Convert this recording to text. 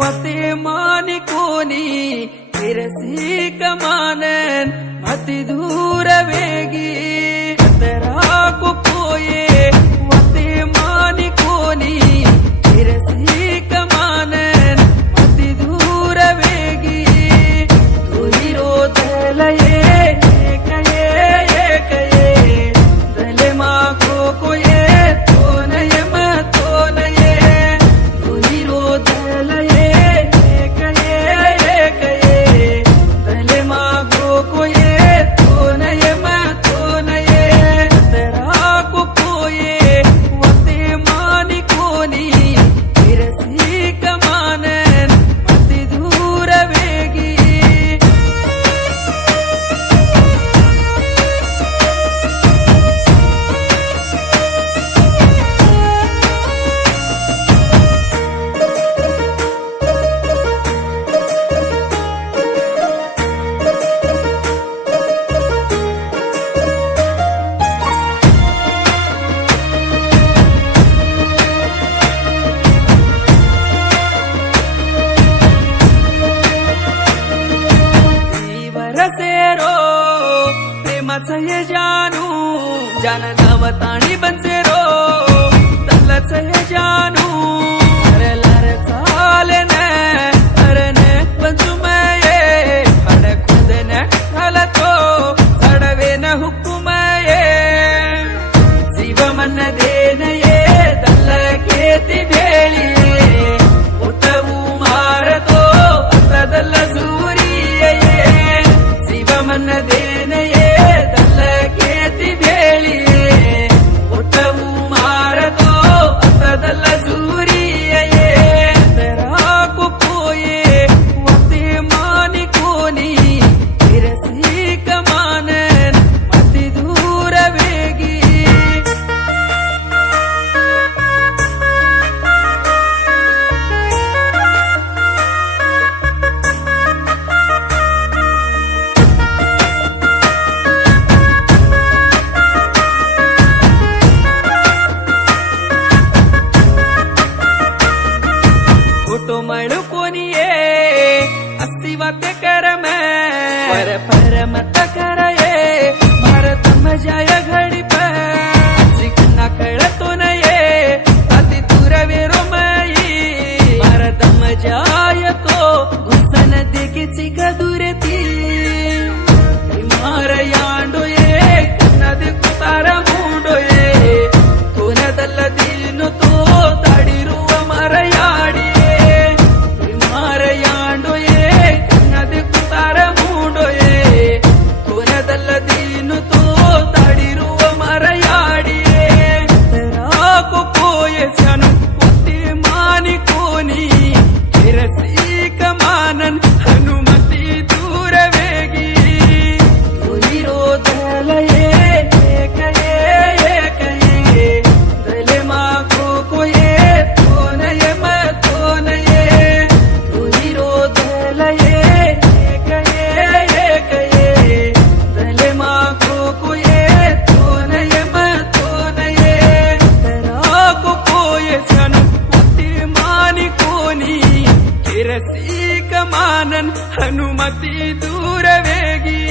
वते मानी कोनी तिरसी कमानन मति दूर वेगी तेरा को कोये वते मानी कोनी तिरसी कमानन मति दूर वेगी तू हीरो दलये कये दले मा को कोये तो नये मत तो नये तू हीरो दलये कये दले मा को कोये तो नये मत तो नये तेरा को कोये वते मानी कोनी तिरसी कमानन मति दूर वेगी सेरो प्रेमाचं हे जानू जान धावताणी बनसेरो तल्लच हे जानू लार चालन अरन पंचुमये हड खुदन घालतो चढवेन हुकुमये जीव मन देनये तल्ल घेती भेळी उतवू मारतो अतदल सूरिये मन देनये दल घेती भेळी उठवू मारतो अतदल सूरिये तेरा को कोये वते मानी कोनी तिरसी कमानन मति दूर वेगी फोटो मळू कोनिये अस्सी वाते कर मैं पर मत करये भारत मजाय घडी पर सिकना कळतो नये अति दूर वेरो मई भारत मजाय तो घुसन देखिची गदुरती मार यांडोये कन्नद कुतार मुंडोये कोनदल दीनु तो ताडिरुव मरयाडी दीनु तो ताडिरुव मरयाडिये तेरा को कोये जनु वते मानी कोनी तिरसी कमानन हनुमति दूर वेगी तू हीरो दलये कये दले मा को कोये तो नये मत तो नये तू हीरो दलये कये दले मा को कोये तो नये मत तो नये तेरा को कोये जनु वते मानी कोनी तिरसी कमानन हनुमति दूर वेगी